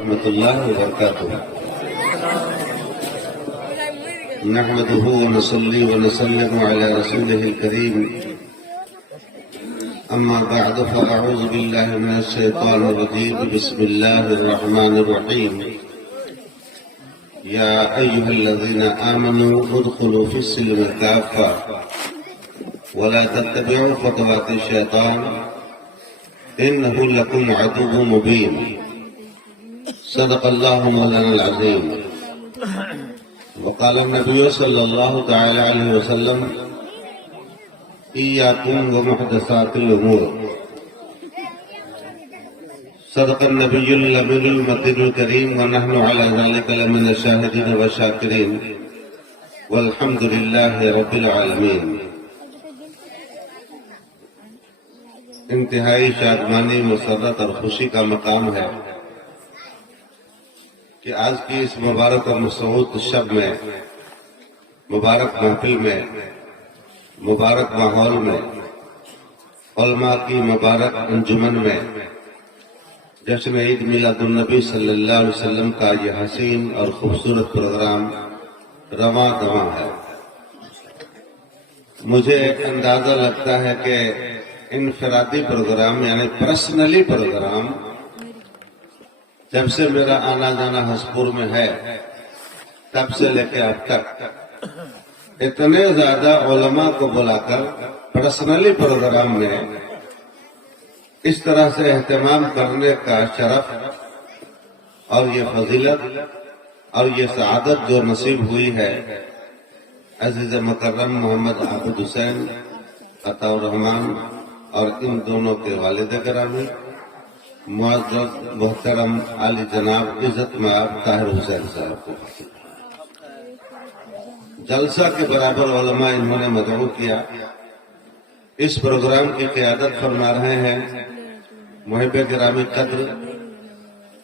ورحمۃ اللہ وبرکاتہ نحمده ونصلي ونسلم على رسوله الكريم أما بعد فأعوذ بالله من الشيطان الرجيم بسم الله الرحمن الرحيم يا أيها الذين آمنوا ادخلوا في السلم كافة ولا تتبعوا خطوات الشيطان إنه لكم عدو مبين صدق الله مولانا العظيم وقال النبي صلى الله تعالى عليه وسلم إياكم ومحدثات الأمور صدق النبي الأمين المتين الكريم ونحن على ذلك لمن الشاهدين والشاكرين والحمد لله رب العالمين۔ انتہائی شادمانی، مسرت اور خوشی کا مقام ہے کہ آج کی اس مبارک اور مسعود شب میں، مبارک محفل میں، مبارک ماحول میں، علماء کی مبارک انجمن میں جشن عید میلاد النبی صلی اللہ علیہ وسلم کا یہ حسین اور خوبصورت پروگرام رواں دواں ہے۔ مجھے اندازہ لگتا ہے کہ انفرادی پروگرام یعنی پرسنلی پروگرام جب سے میرا آنا جانا ہسپور میں ہے تب سے لے کے اب تک اتنے زیادہ علماء کو بلا کر پرسنلی پروگرام میں اس طرح سے اہتمام کرنے کا شرف اور یہ فضیلت اور یہ سعادت جو نصیب ہوئی ہے عزیز مکرم محمد عابد حسین عطا الرحمان اور ان دونوں کے والد گرامی معزز محترم عالی جناب عزت مآب طاہر حسین صاحب کو جلسہ کے برابر علماء انہوں نے مدعو کیا۔ اس پروگرام کی قیادت فرما رہے ہیں محب گرامی قدر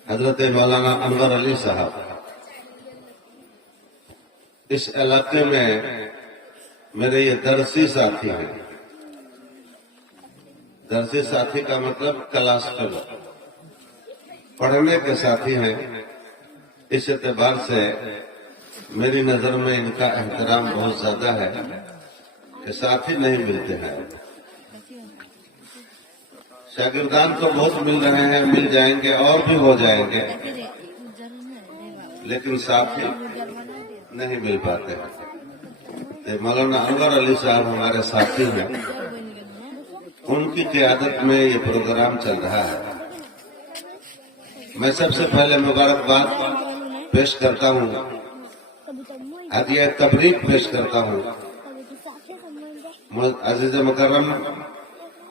حضرت مولانا انور علی صاحب۔ اس علاقے میں میرے یہ درسی ساتھی ہیں۔ درسی ساتھی کا مطلب کلاس فیلو، پڑھنے کے ساتھی ہیں۔ اس اعتبار سے میری نظر میں ان کا احترام بہت زیادہ ہے کہ ساتھی نہیں ملتے ہیں۔ شاگردان تو بہت مل رہے ہیں، مل جائیں گے اور بھی ہو جائیں گے، لیکن ساتھی نہیں مل پاتے ہیں۔ مولانا انور علی صاحب ہمارے ساتھی ہیں، ان کی قیادت میں یہ پروگرام چل رہا ہے۔ میں سب سے پہلے مبارکباد پیش کرتا ہوں، ہدیہ تبریک پیش کرتا ہوں عزیز مکرم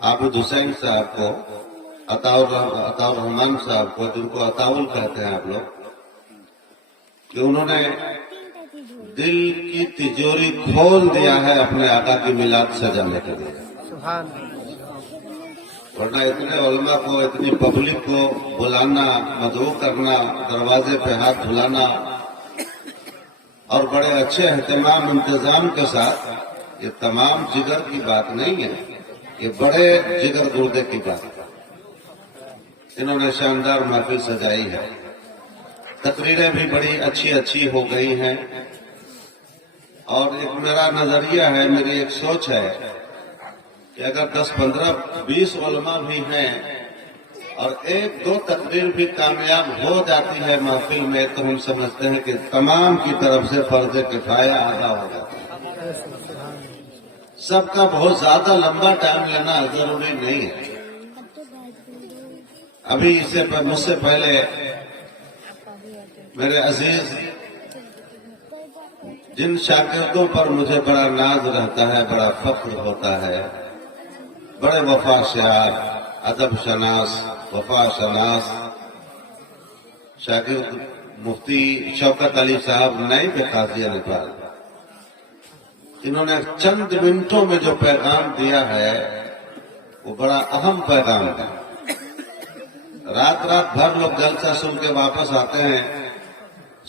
عابد حسین صاحب کو، عطا الرحمان صاحب کو، جن کو عطاول کہتے ہیں آپ لوگ، کہ انہوں نے دل کی تجوری کھول دیا ہے اپنے آقا کی میلاد سجانے کے لیے۔ ورنہ اتنے علماء کو، اتنی پبلک کو بلانا، مدعو کرنا، دروازے پہ ہاتھ دھلانا اور بڑے اچھے اہتمام انتظام کے ساتھ، یہ تمام جگر کی بات نہیں ہے، یہ بڑے جگر گردے کی بات ہے۔ انہوں نے شاندار محفل سجائی ہے، تقریریں بھی بڑی اچھی اچھی ہو گئی ہیں، اور ایک میرا نظریہ ہے، میری ایک سوچ ہے کہ اگر 10 15 20 علماء بھی ہیں اور 1 2 تقریر بھی کامیاب ہو جاتی ہے محفل میں، تو ہم سمجھتے ہیں کہ تمام کی طرف سے فرض کفایہ ادا ہو جاتا ہے۔ سب کا بہت زیادہ لمبا ٹائم لینا ضروری نہیں ہے۔ ابھی مجھ سے پہلے میرے عزیز جن شاگردوں پر مجھے بڑا ناز رہتا ہے، بڑا فخر ہوتا ہے، بڑے وفا شعار، ادب شناس، وفا شناس شاگرد مفتی شوکت علی صاحب نائب قاضی نیپال، انہوں نے چند منٹوں میں جو پیغام دیا ہے وہ بڑا اہم پیغام ہے۔ رات بھر لوگ جلسہ سن کے واپس آتے ہیں،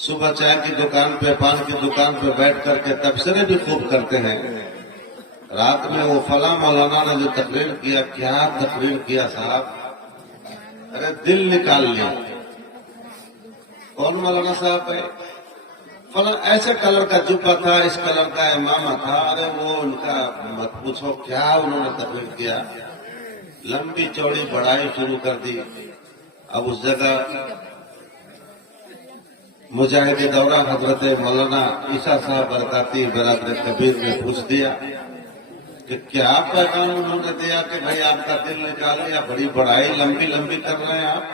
صبح چائے کی دکان پہ، پان کی دکان پہ بیٹھ کر کے تبصرے بھی خوب کرتے ہیں۔ رات میں وہ فلاں مولانا نے جو تقریر کیا، کیا تقریر کیا صاحب، ارے دل نکال لیا۔ कौन मौलाना साहब है? फला ऐसे कलर का जुब्बा था, इस कलर का इमामा था। अरे वो उनका मत पूछो क्या उन्होंने तकलीफ किया, लंबी चौड़ी बढ़ाई शुरू कर दी। अब उस जगह मुजाहिद दौरा हजरत मौलाना ईसा साहब बरकाती बरादर कबीर ने पूछ दिया कि क्या पैगाम उन्होंने दिया कि भाई आपका दिल निकाल लिया, बड़ी बढ़ाई लंबी लंबी कर रहे हैं आप?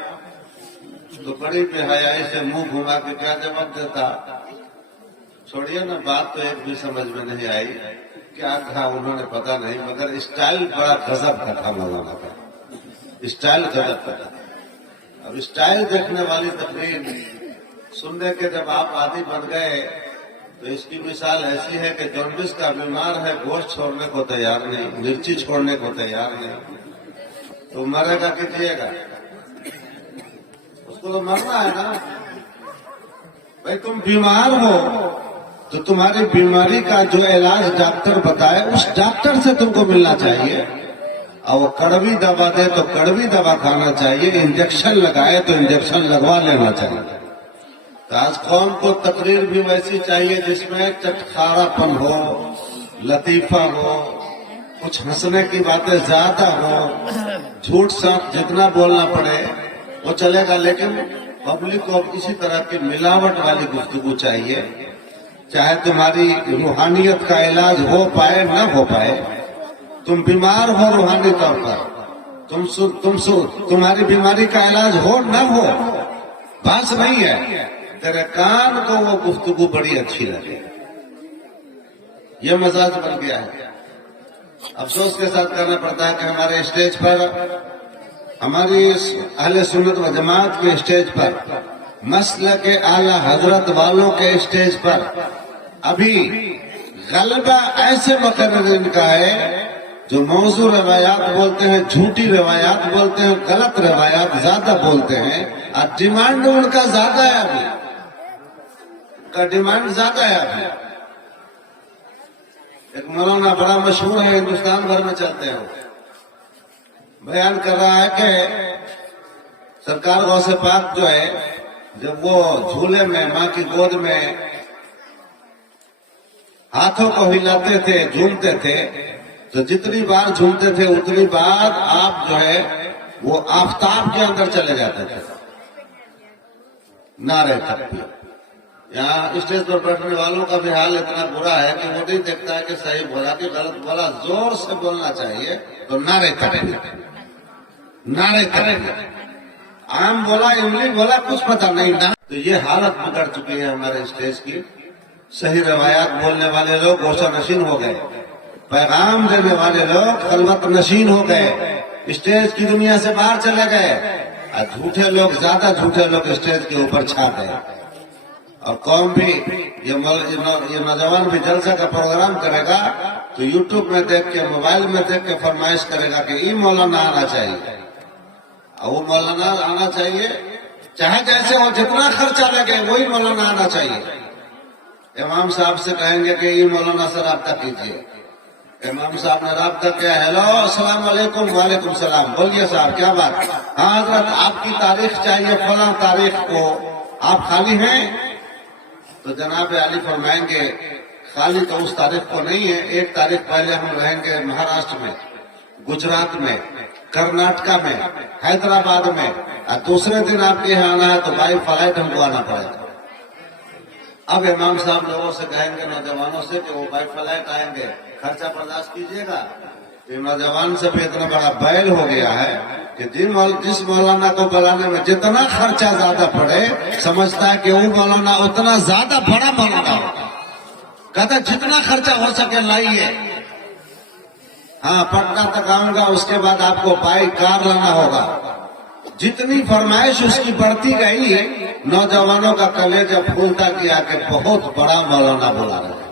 तो बड़ी बेहयाई से मुंह घुमा के क्या जवाब देता? छोड़िए ना, बात तो एक भी समझ में नहीं आई, क्या कहा उन्होंने पता नहीं, मगर स्टाइल बड़ा गजब का था मौलाना का, स्टाइल गजब का था। अब स्टाइल देखने वाली तकरीर सुनने के जब आप आदी बन गए तो इसकी मिसाल ऐसी है कि जॉन्डिस का बीमार है, गोश्त छोड़ने को तैयार नहीं, मिर्ची छोड़ने को तैयार नहीं, तो मरेगा कि जिएगा? उसको तो मरना है ना। भाई तुम बीमार हो तो तुम्हारी बीमारी का जो इलाज डॉक्टर बताए उस डॉक्टर से तुमको मिलना चाहिए, और वो कड़वी दवा दे तो कड़वी दवा खाना चाहिए, इंजेक्शन लगाए तो इंजेक्शन लगवा लेना चाहिए। तो आज कौम को तकरीर भी वैसी चाहिए जिसमें चटखारापन हो, लतीफा हो, कुछ हंसने की बातें ज्यादा हो, झूठ साफ जितना बोलना पड़े वो चलेगा, लेकिन पब्लिक को इसी तरह की मिलावट वाली गुफ्तगू चाहिए। चाहे तुम्हारी रूहानियत का इलाज हो पाए न हो पाए, तुम बीमार हो रूहानी तौर पर, तुम्हारी बीमारी का इलाज हो न हो, बात नहीं है, तेरे कान को वो गुफ्तगू बड़ी अच्छी लगे, ये मजाज बन गया है। अफसोस के साथ कहना पड़ता है कि हमारे स्टेज पर, हमारी अहले सुन्नत व जमात के स्टेज पर, मसलक के आला हजरत वालों के स्टेज पर अभी गलबा ऐसे मुकर्रिरीन का है जो मौजू रवायात बोलते हैं, झूठी रवायात बोलते हैं, गलत रवायात ज्यादा बोलते हैं, और डिमांड उनका ज्यादा है, अभी का डिमांड ज्यादा है। अभी एक मौलाना बड़ा मशहूर है, हिंदुस्तान भर में चलते हैं, बयान कर रहा है कि सरकार गौसे पाक जो है, जब वो झूले में माँ की गोद में हाथों को हिलाते थे, झूमते थे, तो जितनी बार झूमते थे उतनी बार आप जो है वो आफताब के अंदर चले जाते थे, नारे तकबीर। यहाँ स्टेज पर बैठने वालों का भी हाल इतना बुरा है कि वो नहीं देखता है कि सही बोला कि गलत बोला, जोर से बोलना चाहिए तो नारे तकबीर, नारे तकबीर, आम बोला इमली बोला कुछ पता नहीं ना। तो ये हालत बिगड़ चुकी है हमारे स्टेज की। सही रवायात बोलने वाले लोग गोशा नशीन हो गए, पैगाम देने वाले लोग खलवत नशीन हो गए, स्टेज की दुनिया से बाहर चले गए, और झूठे लोग, ज्यादा झूठे लोग स्टेज के ऊपर छा गए। और कौम भी, ये नौजवान भी जलसा का प्रोग्राम करेगा तो यूट्यूब में देख के, मोबाइल में देख के फरमाइश करेगा कि ये मौलाना आना चाहिए, और वो मौलाना आना चाहिए, चाहे जैसे हो, जितना खर्चा लगे वही मौलाना आना चाहिए। इमाम साहब से कहेंगे कि ये मौलाना से राब्ता कीजिए, इमाम साहब ने राब्ता किया, हेलो अस्सलाम वालेकुम, वालेकुम सलाम, बोलिए साहब क्या बात? हाँ हजरत आपकी तारीख चाहिए, फला तारीख को, आप खाली हैं? तो जनाब अली फरमाएंगे खाली तो उस तारीख को नहीं है, एक तारीख पहले हम रहेंगे महाराष्ट्र में, गुजरात में, कर्नाटका में, हैदराबाद में, और दूसरे दिन आपके यहाँ आना है तो बाई फ्लाइट हमको आना पड़ेगा। अब इमाम साहब लोगों से कहेंगे, नौजवानों से, कि वो बाई फ्लाइट आएंगे, खर्चा बर्दाश्त कीजिएगा। तो नौजवान से भी इतना बड़ा बैल हो गया है कि जिस मौलाना को बुलाने में जितना खर्चा ज्यादा पड़े, समझता है कि वो मौलाना उतना ज्यादा बड़ा मौलाना होगा। कहता जितना खर्चा हो सके लाइए, हाँ पटना तक आऊंगा, उसके बाद आपको बाइक कार लाना होगा। जितनी फरमाइश उसकी बढ़ती गई, नौजवानों का कलेजा फूलता किया कि बहुत बड़ा मौलाना बुला रहे हैं।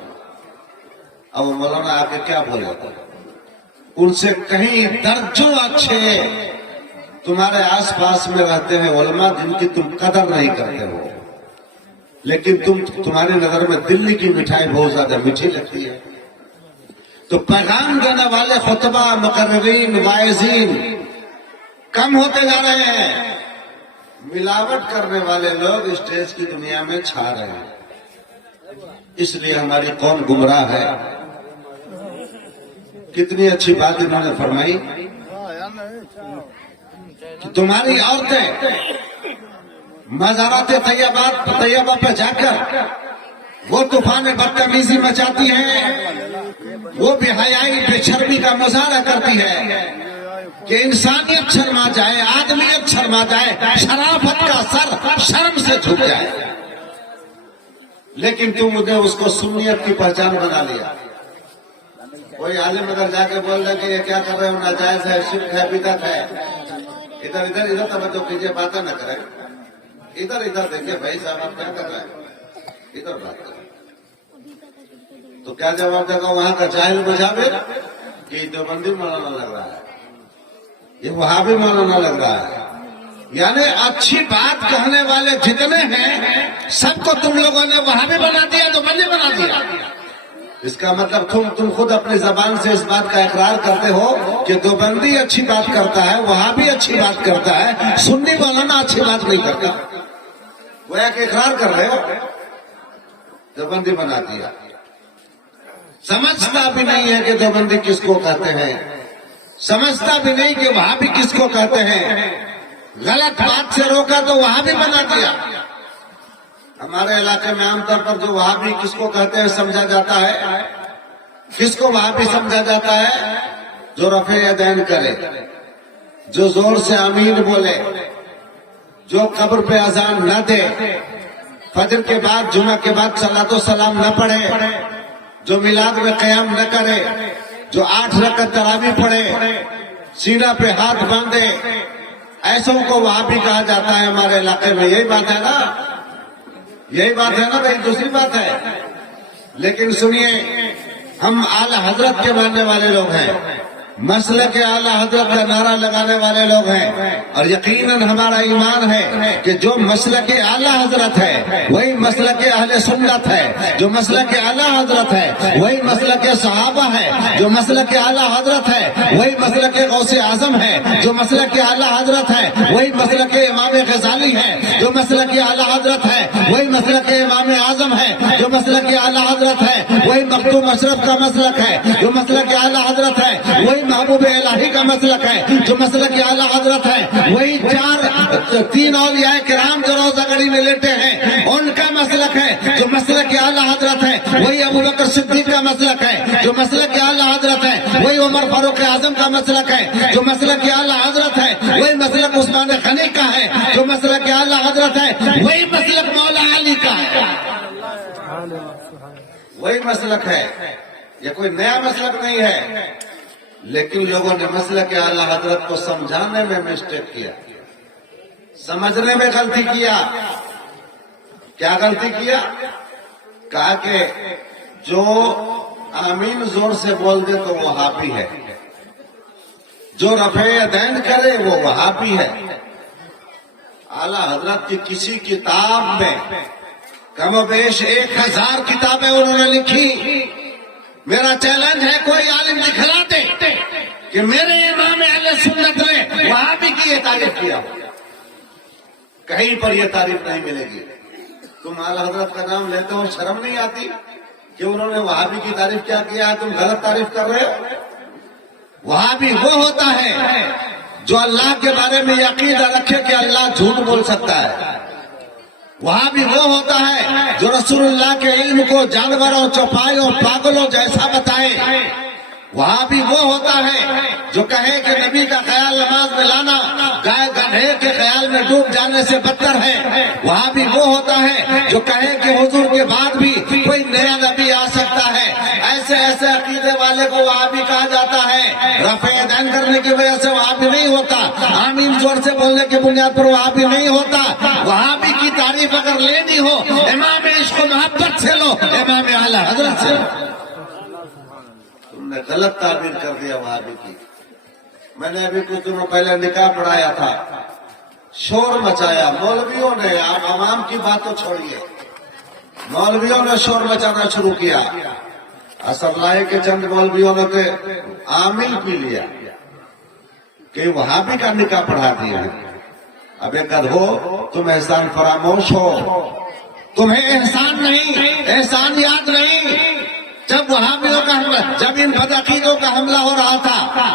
अब वो मौलाना आके क्या बोलेगा? उनसे कहीं दर्जों अच्छे तुम्हारे आसपास में रहते हैं उलमा जिनकी तुम कदर नहीं करते हो, लेकिन तुम्हारी नजर में दिल्ली की मिठाई बहुत ज्यादा मीठी लगती है। तो पैगाम देने वाले खुतबा, मुकर्रिरीन, वाइजीन कम होते जा रहे हैं। मिलावट करने वाले लोग स्टेज की दुनिया में छा रहे हैं, इसलिए हमारी कौम गुमराह है। कितनी अच्छी बात इन्होंने फरमाई कि तुम्हारी औरतें मज़ारात तैयबा पे जाकर वो तूफान बदतमीजी मचाती हैं, वो बेहयाई बेशर्मी का मुजाहरा करती है कि इंसानियत शर्मा जाए, आदमियत शर्मा जाए, शराफत का सर शर्म से झुक जाए। लेकिन तुमने उसको सुन्नियत की पहचान बना लिया। कोई आलिम अगर जाके बोल रहे कि ये क्या कर रहे हो, नाजायज है, शिर्क है, बिदअत है, इधर इधर इधर तवज्जो कीजिए, बातें न करें, इधर इधर देखिए भाई साहब आप क्या कर रहे हैं, इधर बात करें। तो क्या जवाब देगा वहां का जाहिल मुजाहिर कि देवबंदी मौलाना लग रहा है, ये वहाबी मौलाना लग रहा है। यानी अच्छी बात कहने वाले जितने हैं सबको तुम लोगों ने वहाबी बना दिया, देवबंदी बना दिया। इसका मतलब तुम खुद अपनी जबान से इस बात का इकरार करते हो कि देवबंदी अच्छी बात करता है, वहाबी अच्छी बात करता है, सुन्नी मौलाना अच्छी बात नहीं करता। वो एक इकरार कर रहे हो, देवबंदी बना दिया। समझता भी नहीं है कि देवबंदी किसको कहते हैं, समझता भी नहीं कि वहाबी किसको कहते हैं। गलत बात से रोका तो वहाबी बना दिया। हमारे इलाके में आमतौर पर जो वहाबी किसको कहते हैं समझा जाता है, किसको वहाबी समझा जाता है? जो रफे यदैन करे, जो जोर से आमीन बोले, जो कब्र पे अजान न दे, फजर के बाद जुमा के बाद सलातो सलाम न पढ़े, जो मिलाद में क़याम न करे, जो 8 रकअत तरावी पढ़े, सीना पे हाथ बांधे, ऐसों को वहाबी कहा जाता है हमारे इलाके में। यही बात है ना, यही बात है ना भाई, दूसरी बात है। लेकिन सुनिए, हम आला हजरत के मानने वाले लोग हैं, मसले के आला हजरत का नारा लगाने वाले लोग हैं, और यकीनन हमारा ईमान है कि जो मसले के आला हजरत है वही मसले के अहले सुन्नत है, जो मसले के आला हजरत है वही मसले के सहाबा है, जो मसले के आला हजरत है वही मसले के गौसे आजम है, जो मसले के आला हजरत है वही मसले के इमाम गजाली है, जो मसले के आला हजरत है वही मसले के इमाम आजम है, जो मसले के आला हजरत है वही मखदूम अशरफ का मसलक है, जो मसले के आला हजरत है वही महबूब इलाही का मसलक है, जो मसलक के आला हजरत है वही 3 औलिया किराम जो रोज़ा गड़ी में लेटे हैं उनका मसलक है, जो मसलक के आला हजरत है वही अबू बकर सिद्दीक का मसलक है, जो मसलक के आला हजरत है वही उमर फारूक आजम का मसलक है, जो मसलक के आला हजरत है वही मसलक उस्मान गनी का है, जो मसलक के आला हजरत है वही मसलक मौला अली का है, वही मसलक है। ये कोई नया मसलक नहीं है। लेकिन लोगों ने मसले के आला हजरत को समझाने में मिस्टेक किया, समझने में गलती किया। क्या गलती किया? कहा कि जो आमीन जोर से बोल दे तो वो वहाबी है, जो रफे यदैन करे वो वहाबी है। आला हजरत की किसी किताब में कमोबेश 1000 किताबें उन्होंने लिखी। मेरा चैलेंज है, कोई आलिम दिखला दे कि मेरे इमाम अहले सुन्नत ने वहाबी की ये तारीफ किया। कहीं पर ये तारीफ नहीं मिलेगी। तुम आला हजरत का नाम लेते हो, शर्म नहीं आती कि उन्होंने वहाबी की तारीफ क्या किया है? तुम गलत तारीफ कर रहे हो। वहाबी वो होता है जो अल्लाह के बारे में यकीन रखे कि अल्लाह झूठ बोल सकता है। वहाबी वो होता है जो रसूलुल्लाह के इल्म को जानवरों, चौपाइयों, पागलों जैसा बताए। वहाबी वो होता है जो कहे कि नबी का ख्याल नमाज में लाना गाय गधे के ख्याल में डूब जाने से बदतर है। वहाबी वो होता है जो कहे कि हुजूर के बाद भी कोई नया नबी आ सकता है। ऐसे ऐसे अकीदे वाले को वहाबी कहा जाता है। रफ़े यदैन करने की वजह से वहाबी नहीं होता, आमीन जोर से बोलने की बुनियाद पर वहाबी नहीं होता। वहाबी की तारीफ अगर लेनी हो इमाम इश्क मोहब्बत से लो, इमाम आला हजरत से लो। तुमने गलत ताबीर कर दिया वहाबी की। मैंने अभी कुछ दिनों पहले निकाह पढ़ाया था, शोर मचाया मौलवियों ने। आप आवाम की बात तो छोड़िए, मौलवियों ने शोर मचाना शुरू किया। असरलाई के चंद मौलवियों ने तो आमिल पी लिया कि वहाबी का निकाह पढ़ा दिया है। اب ایک ہو تم احسان فراموش ہو، تمہیں احسان نہیں، احسان یاد نہیں۔ جب وہابیوں کا حملہ، جب ان بدعقیدوں کا حملہ ہو رہا تھا،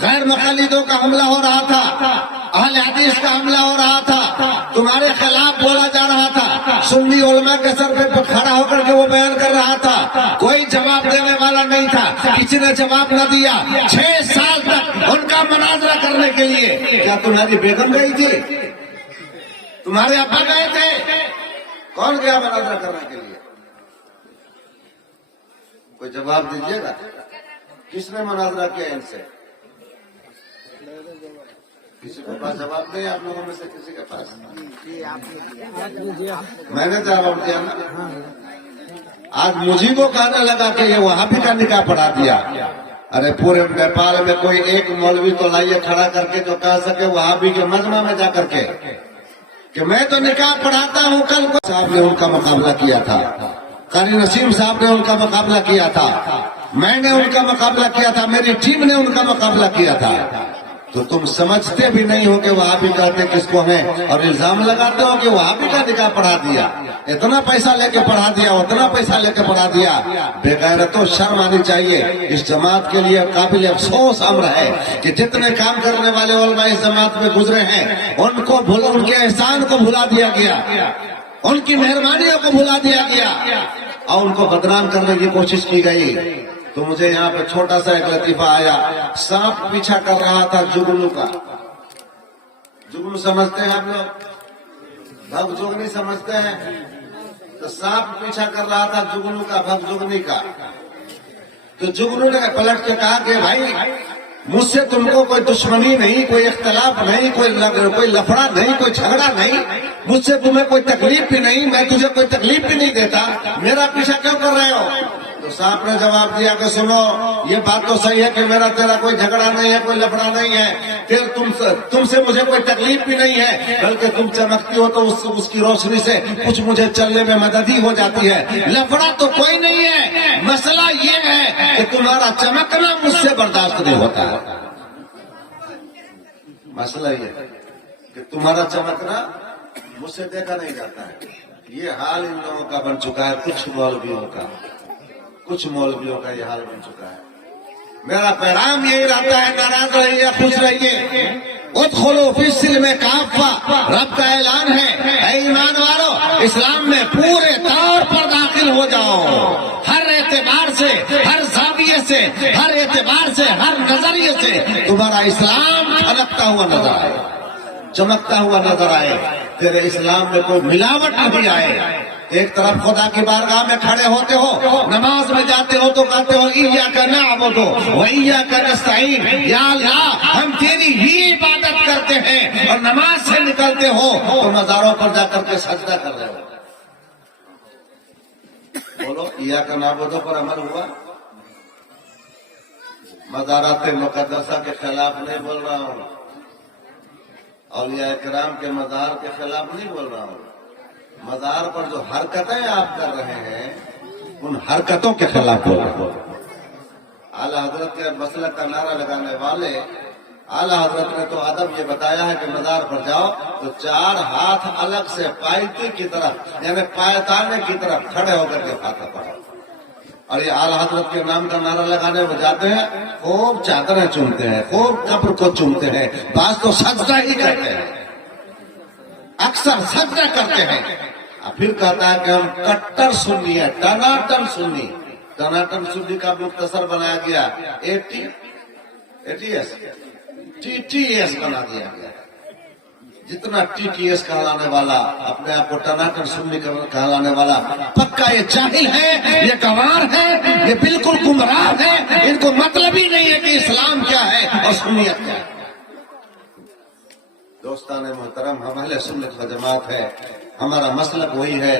غیر مقلدوں کا حملہ ہو رہا تھا، اہل حدیث کا حملہ ہو رہا تھا، تمہارے خلاف بولا جا رہا تھا، سنی علماء کے سر پہ کھڑا ہو کر کے وہ بیان کر رہا تھا، کوئی جواب دینے والا نہیں تھا، کسی نے جواب نہ دیا۔ 6 سال تک ان کا مناظرہ کرنے کے لیے کیا تمہاری بیگم گئی تھی؟ تمہارے ابا گئے تھے؟ کون گیا مناظرہ کرنے کے لیے؟ کوئی جواب دیجیے گا، کس نے مناظرہ کیا ان سے؟ کسی کے پاس جواب نہیں، آپ لوگوں میں سے کسی کے پاس؟ میں نے جواب دیا نا۔ آج مجھے کو کہنے لگا کہ یہ وہابی کا نکاح پڑھا دیا۔ ارے پورے نیپال میں کوئی ایک مولوی تو لائیے کھڑا کر کے جو کہہ سکے وہابی کے مجمع میں جا کر کے کہ میں تو نکاح پڑھاتا ہوں۔ کل کو صاحب نے ان کا مقابلہ کیا تھا، قاری نسیم صاحب نے ان کا مقابلہ کیا تھا، میں نے ان کا مقابلہ کیا تھا، میری ٹیم نے ان کا مقابلہ کیا تھا۔ تو تم سمجھتے بھی نہیں ہو کہ وہابی کہتے کس کو ہیں، اور الزام لگاتے ہو کہ وہابی کا نکاح پڑھا دیا، اتنا پیسہ لے کے پڑھا دیا، اتنا پیسہ لے کے پڑھا دیا۔ بے غیرتوں شرم آنی چاہیے۔ اس جماعت کے لیے قابل افسوس امر ہے کہ جتنے کام کرنے والے علماء اس جماعت میں گزرے ہیں ان کو ان کے احسان کو بھلا دیا گیا، ان کی مہربانیوں کو بھلا دیا گیا اور ان کو بدنام کرنے کی کوشش کی گئی۔ تو مجھے یہاں پہ چھوٹا سا ایک لطیفہ آیا، سانپ پیچھا کر رہا تھا جگنو کا۔ جگنو سمجھتے ہیں آپ لوگ؟ بھگ جگنی سمجھتے ہیں؟ تو سانپ پیچھا کر رہا تھا جگنو کا، بھگ جگنی کا۔ تو جگنو نے پلٹ کے کہا کہ بھائی مجھ سے تم کو کوئی دشمنی نہیں، کوئی اختلاف نہیں، کوئی لفڑا نہیں، کوئی جھگڑا نہیں، مجھ سے تمہیں کوئی تکلیف بھی نہیں، میں تجھے کوئی تکلیف بھی نہیں دیتا، میرا پیچھا کیوں کر رہے ہو؟ تو صاحب نے جواب دیا کہ سنو، یہ بات تو صحیح ہے کہ میرا تیرا کوئی جھگڑا نہیں ہے، کوئی لفڑا نہیں ہے، پھر تم سے مجھے کوئی تکلیف بھی نہیں ہے، بلکہ تم چمکتی ہو تو اس کی روشنی سے کچھ مجھے چلنے میں مدد ہی ہو جاتی ہے۔ لفڑا تو کوئی نہیں ہے، مسئلہ یہ ہے کہ تمہارا چمکنا مجھ سے برداشت نہیں ہوتا ہے۔ مسئلہ یہ ہے کہ تمہارا چمکنا مجھ سے دیکھا نہیں جاتا ہے۔ یہ حال ان لوگوں کا بن چکا ہے، کچھ مولویوں کا یہ حال بن چکا ہے۔ میرا پیغام یہی رہتا ہے، ناراض رہیے، خوش رہیے۔ ادخلوا فی السلم کافہ، رب کا اعلان ہے، اے ایمان والو اسلام میں پورے طور پر داخل ہو جاؤ، ہر اعتبار سے، ہر زاویے سے، ہر اعتبار سے، ہر نظریے سے تمہارا اسلام کھلکتا ہوا نظر آئے، چمکتا ہوا نظر آئے، تیرے اسلام میں کوئی ملاوٹ نہیں آئے۔ ایک طرف خدا کی بارگاہ میں کھڑے ہوتے ہو، نماز میں جاتے ہو تو کہتے ہو ایاک نعبد و ایاک نستعین، یا اللہ ہم تیری ہی عبادت کرتے ہیں، اور نماز سے نکلتے ہو تو مزاروں پر جا کر کے سجدہ کر رہے ہو۔ بولو ایاک نعبد پر عمل ہوا؟ مزارات مقدسہ کے خلاف نہیں بول رہا ہوں، اولیاء کرام کے مزار کے خلاف نہیں بول رہا ہوں، مزار پر جو حرکتیں آپ کر رہے ہیں ان حرکتوں کے خلاف بول رہے ہیں۔ اعلیٰ حضرت کے مسلک کا نعرہ لگانے والے اعلیٰ حضرت نے تو ادب یہ بتایا ہے کہ مزار پر جاؤ تو 4 ہاتھ الگ سے پائتی کی طرف، یعنی پائتانے کی طرف کھڑے ہو کر کے فاتحہ پڑھو۔ اور یہ اعلیٰ حضرت کے نام کا نعرہ لگانے میں جاتے ہیں، خوب چادریں چومتے ہیں، خوب قبر کو چومتے ہیں، بعض تو سجدہ ہی کرتے ہیں، اکثر سجدہ کرتے ہیں۔ پھر کہتا ہے کہ ہم کٹر سنی ہے، ٹناٹن سنی۔ ٹناٹن سنی کا مختصر بنایا گیا TTS بنا دیا گیا۔ جتنا TTS کہلانے والا اپنے آپ کو ٹناٹن سنی کہلانے والا پکا یہ جاہل ہے، یہ گنوار ہے، یہ بالکل گمراہ ہے، ان کو مطلب ہی نہیں ہے کہ اسلام کیا ہے اور سنیت کیا ہے۔ دوستان محترم، ہم اہل سنت و جماعت ہے، ہمارا مسلک وہی ہے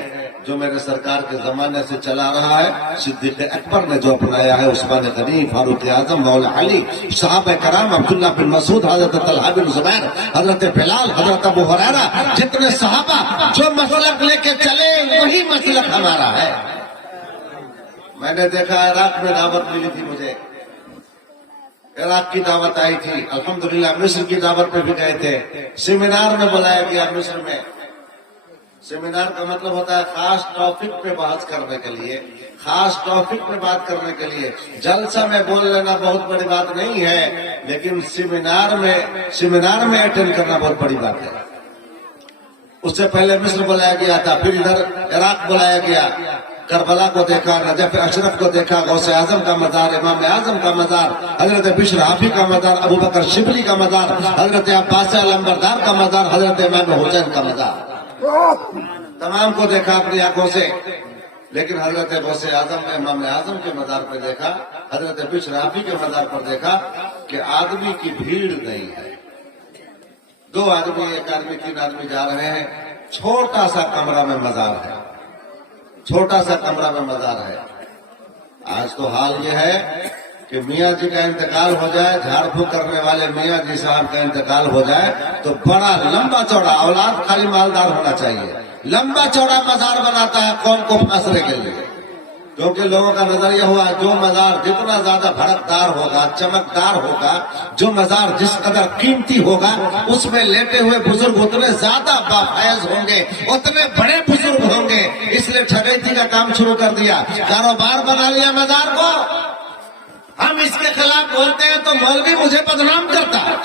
جو میرے سرکار کے زمانے سے چلا رہا ہے۔ صدیق اکبر نے جو اپنایا ہے، عثمان غنی، فاروق اعظم، مولا علی، صحابہ کرام، عبداللہ بن مسعود، حضرت طلحہ بن زبیر، حضرت بلال، حضرت ابو ہریرہ، جتنے صحابہ جو مسلک لے کے چلے وہی مسلک ہمارا ہے۔ میں نے دیکھا عراق میں دعوت ملی تھی مجھے، इराक की दावत आई थी, अल्हम्दुलिल्लाह मिस्र की दावत पे भी गए थे। सेमिनार में बुलाया गया मिस्र में। सेमिनार का मतलब होता है खास टॉपिक पे बात करने के लिए, खास टॉपिक पे बात करने के लिए। जलसा में बोल लेना बहुत बड़ी बात नहीं है, लेकिन सेमिनार में अटेंड करना बहुत बड़ी बात है। उससे पहले मिस्र बुलाया गया था, फिर इधर इराक बुलाया गया। करबला को देखा, नजफ अशरफ को देखा, गौसे आजम का मजार, इमाम आजम का मजार, हजरत बिश्र हाफी का मजार, अबू बकर शिबली का मजार, हजरत अब्बास लंबरदार का मजार, हजरत इमाम हुसैन का मजार, तमाम को देखा अपनी आंखों से। लेकिन हजरत गौसे आजम ने इमाम आजम के मजार पर देखा, हजरत बिश्र हाफी के मजार पर देखा कि आदमी की भीड़ नहीं है। 2 आदमी, 1 आदमी, 3 आदमी जा रहे हैं, छोटा सा कमरा में मजार है, छोटा सा कमरा में मजार है। आज तो हाल ये है कि मियाँ जी का इंतकाल हो जाए, झाड़ फूक करने वाले मियाँ जी साहब का इंतकाल हो जाए तो बड़ा लंबा चौड़ा, औलाद खाली मालदार होना चाहिए, लंबा चौड़ा मजार बनाता है कौम को फांसने के लिए। क्योंकि लोगों का नजरिया हुआ जो मजार जितना ज्यादा भड़कदार होगा, चमकदार होगा, जो मजार जिस कदर कीमती होगा, उसमें लेटे हुए बुजुर्ग उतने ज्यादा बाफैज होंगे, उतने बड़े बुजुर्ग होंगे। इसलिए ठगैती का काम शुरू कर दिया, कारोबार बना लिया मजार को। हम इसके खिलाफ बोलते हैं तो मौलवी मुझे बदनाम करता है,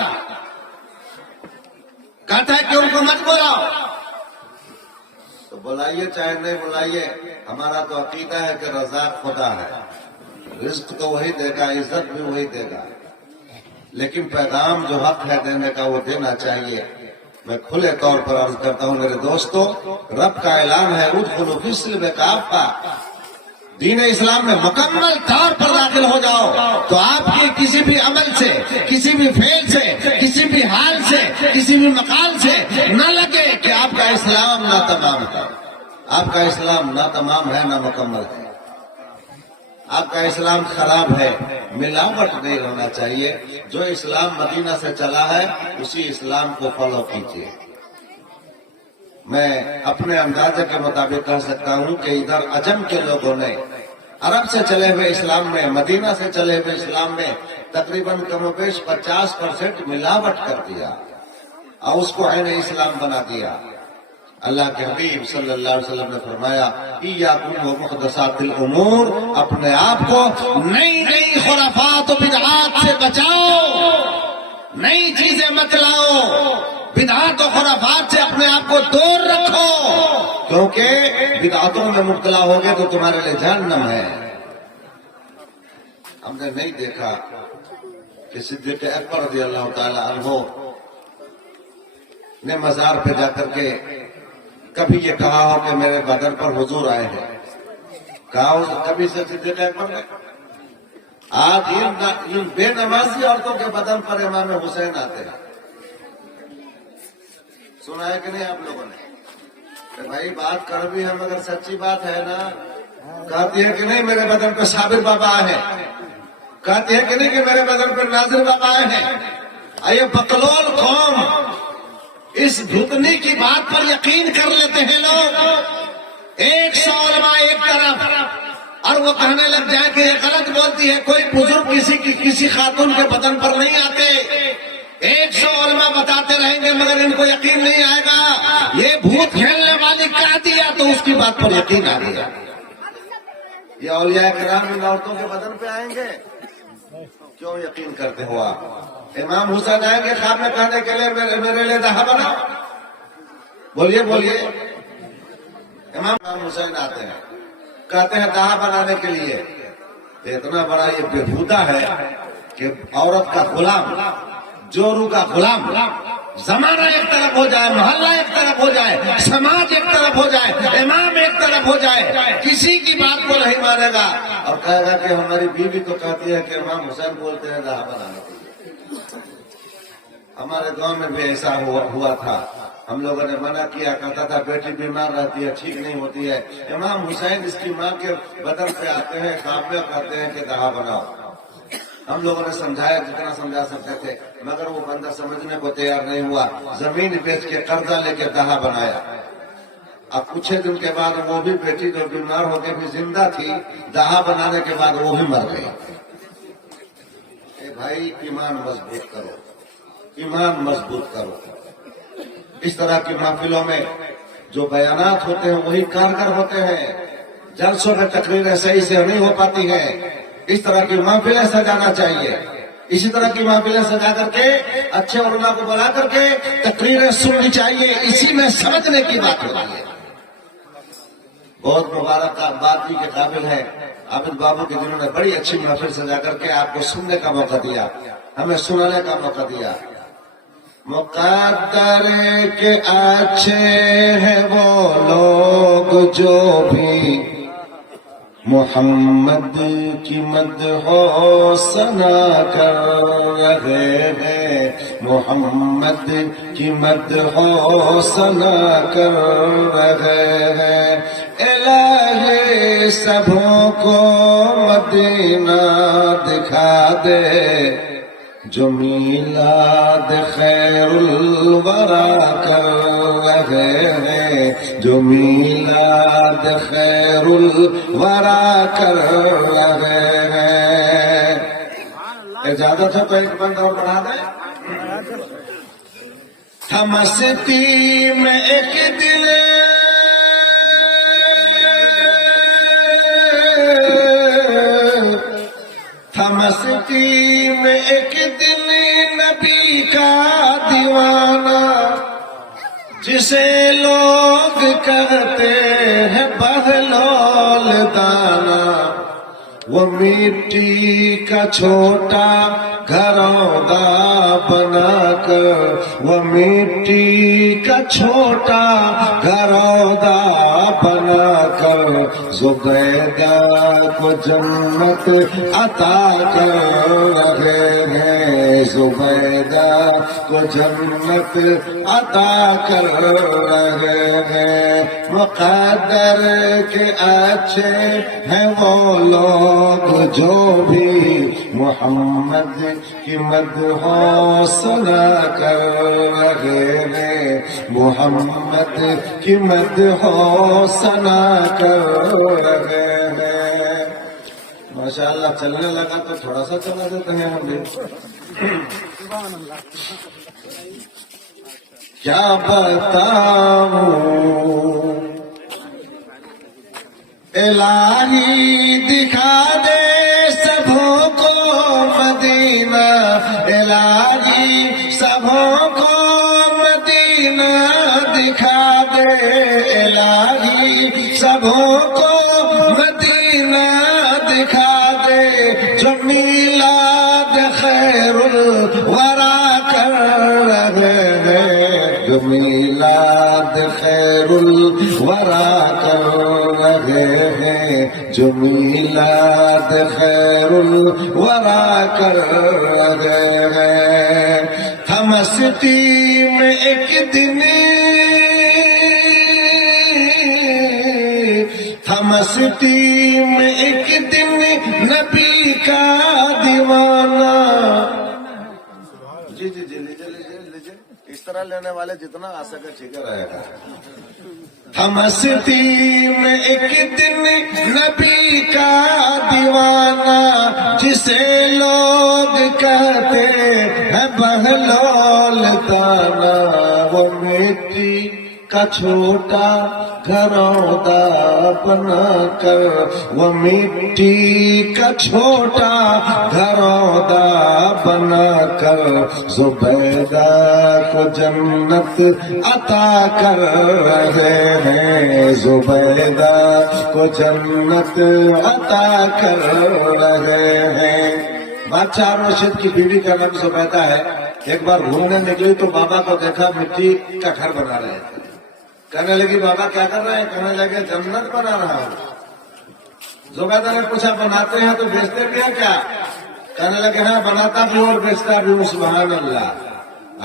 कहता है कि उनको मत बुलाओ। तो बुलाइए चाहे नहीं बुलाइए, हमारा तो अकीदा है कि रज़ाक खुदा है, रिस्क तो वही देगा, इज्जत भी वही देगा, लेकिन पैगाम जो हक है देने का वो देना चाहिए। मैं खुले तौर पर अर्ज करता हूँ मेरे दोस्तों, रब का ऐलान है उदखुलू फिस्सिल्म काफ़ा, दीन इस्लाम में मुकम्मल तौर पर दाखिल हो जाओ तो आपके किसी भी अमल से, किसी भी फेल से, किसी भी हाल से, किसी भी मकाल से न लगे कि आपका इस्लाम ना तमाम है। आपका इस्लाम ना तमाम है, ना मुकम्मल है, आपका इस्लाम खराब है। मिलावट नहीं होना चाहिए। जो इस्लाम मदीना से चला है उसी इस्लाम को फॉलो कीजिए। मैं अपने अंदाजे के मुताबिक कह सकता हूं कि इधर अजम के लोगों ने अरब से चले हुए इस्लाम में, मदीना से चले हुए इस्लाम में तकरीबन कमोबेश 50% मिलावट कर दिया और उसको ऐन इस्लाम बना दिया। अल्लाह के हबीब सल्लल्लाहु अलैहि वसल्लम ने फरमाया, इय्याकुम व मुहदसातिल उमूर, अपने आप को नई नई खुराफात और बिदआत से बचाओ, नई चीजें मत लाओ, बिदआत और खुराफात से अपने आप को दूर रखो, क्योंकि बिदआतों में मुब्तला होगे तो तुम्हारे लिए जहन्नम है। हमने नहीं देखा कि सिद्दीक़ अकबर रज़ियल्लाहु ताला अन्हु ने मजार पे जाकर के कभी ये कहा हो कि मेरे बदन पर हुजूर आए हैं, कहा हो कभी से सिद्दीक़ अकबर ने? आज इन बेनमाजी औरतों के बदन पर इमाम हुसैन आते हैं, सुना है कि नहीं आप लोगों ने? कि भाई बात कड़वी है मगर सच्ची बात है ना। कहती है कि नहीं मेरे बदन पर साबिर बाबा आए हैं, कहती है कि नहीं कि मेरे बदन पर नाजिर बाबा आए हैं। ये बकलोल कौम इस भुतनी की बात पर यकीन कर लेते हैं लोग। 100 उलमा एक तरफ और वो कहने लग जाए कि ये गलत बोलती है, कोई बुजुर्ग किसी खातून के बदन पर नहीं आते। 100 उलमा बताते रहेंगे मगर इनको यकीन नहीं आएगा। ये भूत खेलने वाली कह दिया तो उसकी बात पर यकीन आ गया। ये औलिया किराम इन औरतों के बदन पे आएंगे, क्यों यकीन करते हो आप? इमाम हुसैन आएंगे ख्वाब में कहने के लिए मेरे लिए दहा बनाओ, बोलिए बोलिए। इमाम हुसैन आते हैं, कहते हैं दहा बनाने के लिए। इतना बड़ा ये बेहुदा है कि औरत का गुलाम, जोरू का गुलाम, जमाना एक तरफ हो जाए, मोहल्ला एक तरफ हो जाए, समाज एक तरफ हो जाए, इमाम एक तरफ हो जाए, किसी की बात को नहीं मानेगा और कहेगा कि हमारी बीवी तो कहती है कि इमाम हुसैन बोलते हैं दहा बनाने के लिए। हमारे गांव में भी ऐसा हुआ था, हम लोगों ने मना किया, कहता था बेटी बीमार रहती है, ठीक नहीं होती है। इमाम हुसैन इसकी माँ के बदन पे आते हैं, ख्वाब में कहते हैं कि दहा बनाओ। हम लोगों ने समझाया जितना समझा सकते थे, मगर वो बंदा समझने को तैयार नहीं हुआ। जमीन बेच के कर्जा लेके दहा बनाया। अब कुछ दिन के बाद वो भी बेटी जो बीमार होकर भी जिंदा थी, दहा बनाने के बाद वो भी मर गई। भाई ईमान मजबूत करो, ईमान मजबूत करो। इस तरह की महफिलों में जो बयानात होते हैं वही कारगर होते हैं। जलसों में तकरीरें सही से नहीं हो पाती है। इस तरह की महफिलें सजाना चाहिए। इसी तरह की महफिलें सजा करके अच्छे उलमा को बुला करके तकरीरें सुननी चाहिए। इसी में समझने की बात होती है। बहुत मुबारक का बात के काबिल है आबिद बाबू के, जिन्होंने बड़ी अच्छी महफिल सजा करके आपको सुनने का मौका दिया, हमें सुनाने का मौका दिया। मुक़द्दर के अच्छे हैं वो लोग जो भी मोहम्मद की मदहो सना कर रहे हैं, मोहम्मद की मदहो सना कर रहे हैं। इलाही सबों को मदीना दिखा दे, जो मीलाद खैरुल वरा कर रहे हैं, जो मीलाद खैरुल वरा कर रहे हैं। इजाजत है तो एक बंद और बढ़ा दे। मस्ती में एक दिल मस्ती में एक दिन नबी का दीवाना, जिसे लोग कहते हैं बहलोल दाना, वो मिट्टी का छोटा घरौंदा बनाकर, वो मिट्टी का छोटा घरौंदा बनाकर ज़ुबैदा को जन्नत अता कर रहे हैं, ज़ुबैदा को जन्नत अता कर रहे हैं। मुक़द्दर के अच्छे हैं वो लोग जो भी मोहम्मद की मदहो सना कर रहे हैं, मोहम्मद की मदहो सना कर रहे हैं। माशाअल्लाह चलने लगा तो थोड़ा सा चला देते हैं हम भी। क्या बताऊं इलाही दिखा दे सबों को मदीना, इलाही सबों को मदीना दिखा दे, इलाही सबों को मदीना दिखा दे, जो मीलाद खैरुल वरा कर रहे हैं, जो मीलाद खैरुल वरा कर रहे हैं, जो मीलाद खैरुल वरा कर रहे हैं। मस्ती में एक दिन, मस्ती में एक दिन नबी का दीवाना। जी जी जी लीजिए, इस तरह लेने वाले जितना आ सके ठीक रहेगा। मस्ती में एक दिन नबी का दीवाना, जिसे लोग कहते हैं बहलोल दाना, वो मिट्टी का छोटा घरौंदा बनाकर, वो मिट्टी का छोटा घरौंदा बनाकर ज़ुबैदा को जन्नत अता कर रहे हैं, ज़ुबैदा को जन्नत अता कर रहे हैं। बादशाह रशीद की बीवी का नाम ज़ुबैदा है। एक बार घूमने निकली तो बाबा को देखा मिट्टी का घर बना रहे थे। कहने लगी बाबा क्या कर रहे हैं? कहने लगे जन्नत बना रहा हूँ। ज़ुबैदा ने पूछा बनाते हैं तो बेचते भी हैं क्या? कहने लगे हाँ बनाता भी और बेचता भी हूँ। सुभान अल्लाह।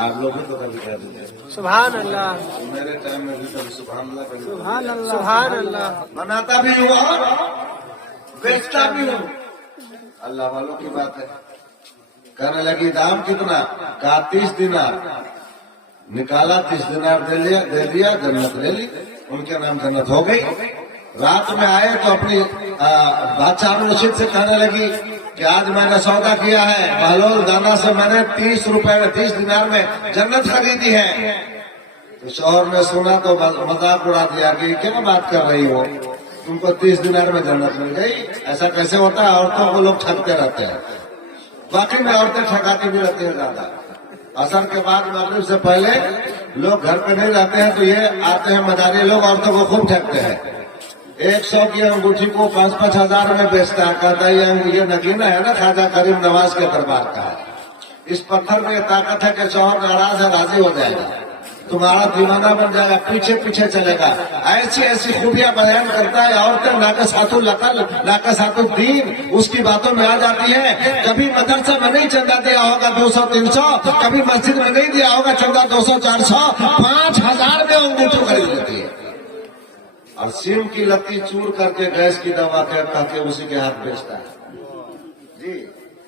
आप लोग भी तो कभी कह दीजिए सुभान अल्लाह। मेरे टाइम में भी कभी सुभान अल्लाह कभी सुभान अल्लाह। सुभान अल्लाह। बनाता भी हूँ और बेचता भी हूँ। अल्लाह वालों की बात है। कहने लगी दाम कितना? कहा 30 दिनार। निकाला 30 दिनार दे दिया जन्नत ले ली। उनके नाम जन्नत हो गई। रात में आए तो अपनी बादशाह रशीद से कहने लगी کہ آج میں نے سودا کیا ہے بہلول دانا سے، میں نے 30 روپے میں 30 دینار میں جنت خریدی ہے۔ تو شوہر نے سنا تو مذاق اڑا دیا کہ کیا بات کر رہی ہو، تم کو 30 دینار میں جنت مل گئی، ایسا کیسے ہوتا ہے؟ عورتوں کو لوگ ٹھگتے رہتے ہیں، باقی میں عورتیں ٹھگاتی بھی رہتی ہیں زیادہ۔ عصر کے بعد مغرب سے پہلے لوگ گھر پہ نہیں رہتے ہیں تو یہ آتے ہیں مداری لوگ، عورتوں کو خوب ٹھگتے ہیں۔ 100 کی انگوٹھی کو 5-5 ہزار میں بیچتا ہے، کہتا ہے یہ نگینہ ہے نا خواجہ کریم نواز کے دربار کا ہے۔ اس پتھر میں یہ طاقت ہے کہ شوہر ناراض ہے راضی ہو جائے گا، تمہارا دیوانہ بن جائے گا، پیچھے پیچھے چلے گا۔ ایسی ایسی خوبیاں بیان کرتا ہے، عورتیں ناقصات العقل ناقصات الدین اس کی باتوں میں آ جاتی ہے۔ کبھی مدرسہ میں نہیں چندہ دیا ہوگا 200-300، کبھی مسجد میں نہیں دیا ہوگا چندہ 200-400، 5000 میں انگوٹھی خرید لیتی ہے، اور سیم کی لتی چور کر کے گیس کی دوا کہہ کے اسی کے ہاتھ بیچتا ہے۔ جی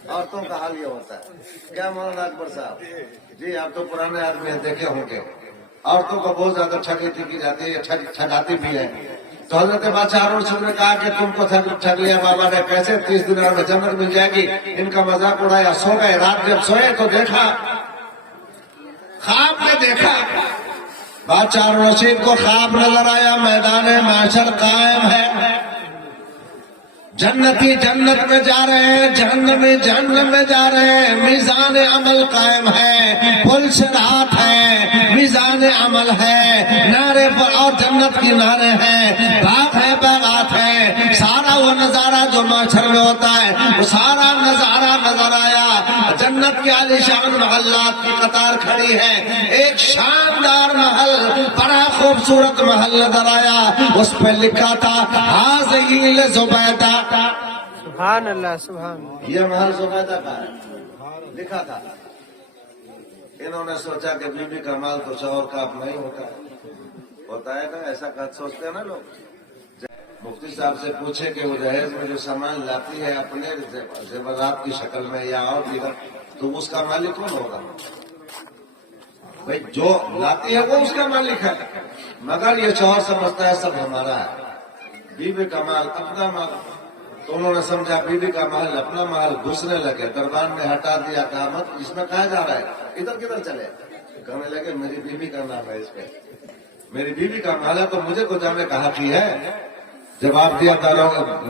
عورتوں کا حال یہ ہوتا ہے، کیا مولانا اکبر صاحب؟ جی آپ تو پرانے آدمی ہیں، دیکھے ہوں گے عورتوں کو بہت زیادہ ٹھگی کی جاتی ہے، ٹھگاتی بھی ہے۔ تو حضرت بادشاہ ہارون رشید نے کہا کہ تم کو ٹھگ لیا بابا نے، کیسے 30 دنوں میں جنت مل جائے گی؟ ان کا مذاق اڑایا، سو گئے۔ رات جب سوئے تو دیکھا، خواب میں دیکھا، بادشاہ ہارون رشید کو خواب نظر آیا، میدان معاشر قائم ہے، جنتی جنت میں جا رہے ہیں، جہنمی جہنم میں جا رہے ہیں، میزان عمل قائم ہے، پل صراط ہے، میزان عمل ہے، نعرے پر اور جنت کی نعرے ہیں، باغ ہے باغات ہے، سارا وہ نظارہ جو معاشر میں ہوتا ہے وہ سارا نظارہ نظر آیا۔ جنت کے عالیشان محلات کی قطار کھڑی ہے، ایک شاندار محل، بڑا خوبصورت محل نظر آیا، اس پہ لکھا تھا حاذی لزبیدہ، سبحان اللہ سبحان اللہ۔ یہ محل زبیدہ کا ہے، لکھا تھا۔ انہوں نے سوچا کہ بی بی کا مال تو شوہر کا اپنا ہی ہوتا ہے نا، ایسا سوچتے ہیں نا لوگ۔ مفتی صاحب سے پوچھے کہ وہ جہیز میں جو سامان لاتی ہے اپنے زیورات کی شکل میں یا اور دیگر، تو اس کا مالک کون ہوگا؟ بھائی جو لاتی ہے وہ اس کا مالک ہے، مگر یہ شوہر سمجھتا ہے سب ہمارا ہے، بیوی کا مال اپنا مال۔ تو انہوں نے سمجھا بیوی کا محل اپنا محل، گھسنے لگے، دربان نے ہٹا دیا، کہا مت اس میں کہا جا رہا ہے، ادھر کدھر چلے؟ کہنے لگے میری بیوی کا نام ہے اس پہ، میری بیوی کا محل ہے تو مجھے تو جانے کا حق ہی ہے۔ جواب دیا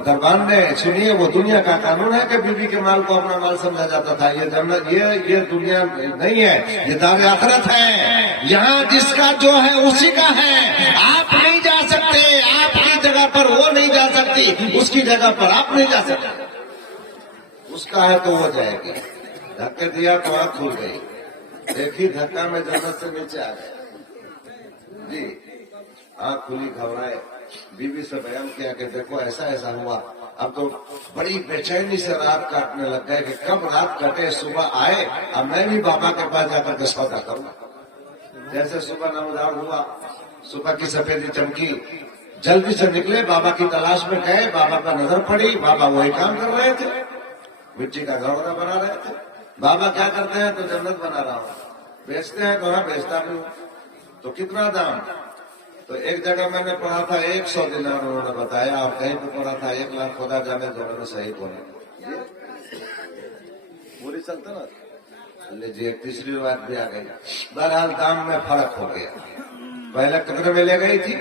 دربان نے، سنیے وہ دنیا کا قانون ہے کہ بیوی کے مال کو اپنا مال سمجھا جاتا تھا، یہ جنت یہ دنیا نہیں ہے، یہ دار آخرت ہے، یہاں جس کا جو ہے اسی کا ہے، آپ نہیں جا سکتے، آپ کی جگہ پر وہ نہیں جا سکتی، اس کی جگہ پر آپ نہیں جا سکتے، اس کا ہے تو وہ جائے گی۔ دھکے دیا تو آنکھ کھل گئی، دیکھی دھکا میں جنت سے نیچے آ گئے۔ جی آنکھ کھلی، گھبرائے، بیوی سے بیان کیا کہ دیکھو ایسا ایسا ہوا۔ اب تو بڑی بے چینی سے رات کاٹنے لگ گئے کہ کب رات کٹے صبح آئے، اب میں بھی بابا کے پاس جا کر کے سودا کروں۔ جیسے صبح نمودار ہوا، صبح کی سفیدی چمکی، جلدی سے نکلے، بابا کی تلاش میں گئے، بابا پر نظر پڑی، بابا وہی کام کر رہے تھے، مٹی کا گھڑا بنا رہے تھے۔ بابا کیا کرتے ہیں؟ تو جنت بنا رہا ہوں۔ بیچتے ہیں تو ہاں بیچتا بھی ہوں۔ تو کتنا دام؟ تو ایک جگہ میں نے پڑھا تھا 100 دینار انہوں نے بتایا، اور کہیں پہ پڑھا تھا 1 لاکھ، خدا جانے دونوں میں صحیح کون پوری سلطنت۔ لیجیے تیسری روایت بھی آ گئی۔ بہرحال دام میں فرق ہو گیا، پہلے کتنے میں لے گئی تھی؟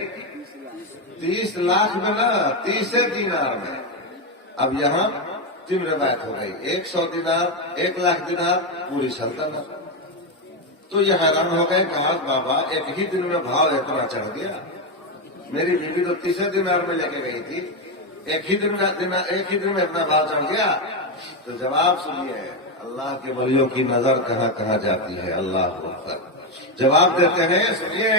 30 لاکھ میں نا، 30 دینار میں، اب یہاں 3 روایت ہو گئی، 100 دینار، 1 لاکھ دینار، پوری سلطنت۔ تو یہ حیران ہو گئے کہ ہاں بابا ایک ہی دن میں بھاؤ اتنا چڑھ گیا، میری بیوی تو 30 دینار میں لے کے گئی تھی، ایک ہی دن میں اتنا بھاؤ چڑھ گیا۔ تو جواب سنیے، اللہ کے ولیوں کی نظر کہاں کہاں جاتی ہے، اللہ اکبر۔ جواب دیتے ہیں، سنیے،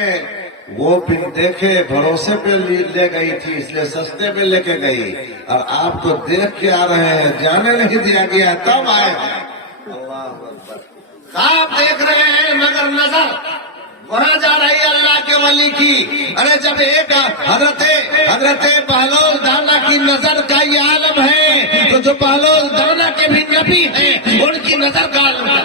وہ بن دیکھے بھروسے پہ لے گئی تھی اس لیے سستے پہ لے کے گئی، اور آپ تو دیکھ کے آ رہے ہیں، جانے نہیں دیا گیا تب آئے ہیں۔ اللہ اکبر۔ آپ دیکھ رہے ہیں مگر نظر وہاں جا رہی ہے اللہ کے ولی کی۔ ارے جب ایک حضرت بہلول دانا کی نظر کا یہ عالم ہے، تو جو بہلول دانا کے بھی نبی ہیں ان کی نظر کا عالم ہے۔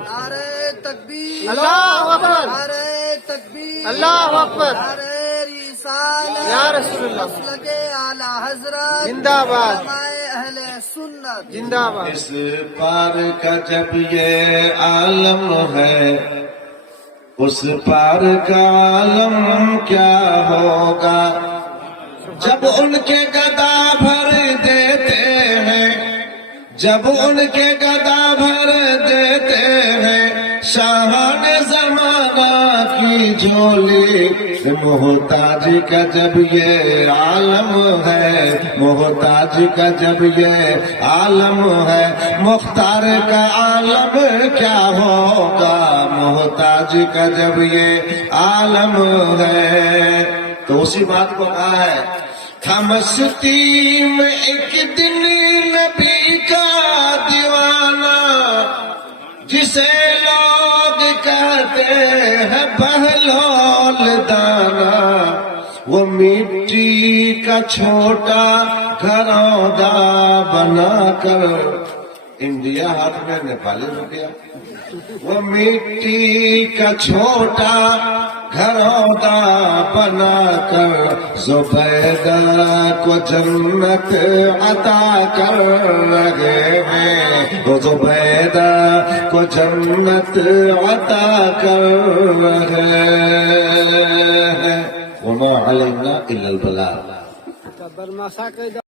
نعرہ تکبیر، اللہ اکبر، نعرہ تکبیر، اللہ اکبر، نعرہ رسالت، یا رسول اللہ، مسلک اعلی حضرت، زندہ باد۔ علماء اہل سنت۔ जन्नत जिंदाबाद। इस पार का जब ये आलम है, उस पार का आलम क्या होगा। जब उनके गदा भर देते हैं, जब उनके गदा भर देते हैं, शाहान जमाना की झोली। मोहताज का जब ये आलम है, मोहताज का जब ये आलम है, मुख्तार का आलम क्या होगा। मोहताज का जब ये आलम है। तो उसी बात को कहा है, था मस्ती में एक दिन नबी का दीवाना, जिसे लोग कहते हैं बहलौल दाना। वो मिट्टी का छोटा घरौंदा बनाकर, इंडिया हाथ में नेपाली हो गया। वो मिट्टी का छोटा घरौंदा बनाकर ज़ुबैदा को जन्नत अता कर रहे हैं। वो ज़ुबैदा को जन्नत अता कर रहे हैं। वमा अलैना इल्लल बलाग। बरमाशा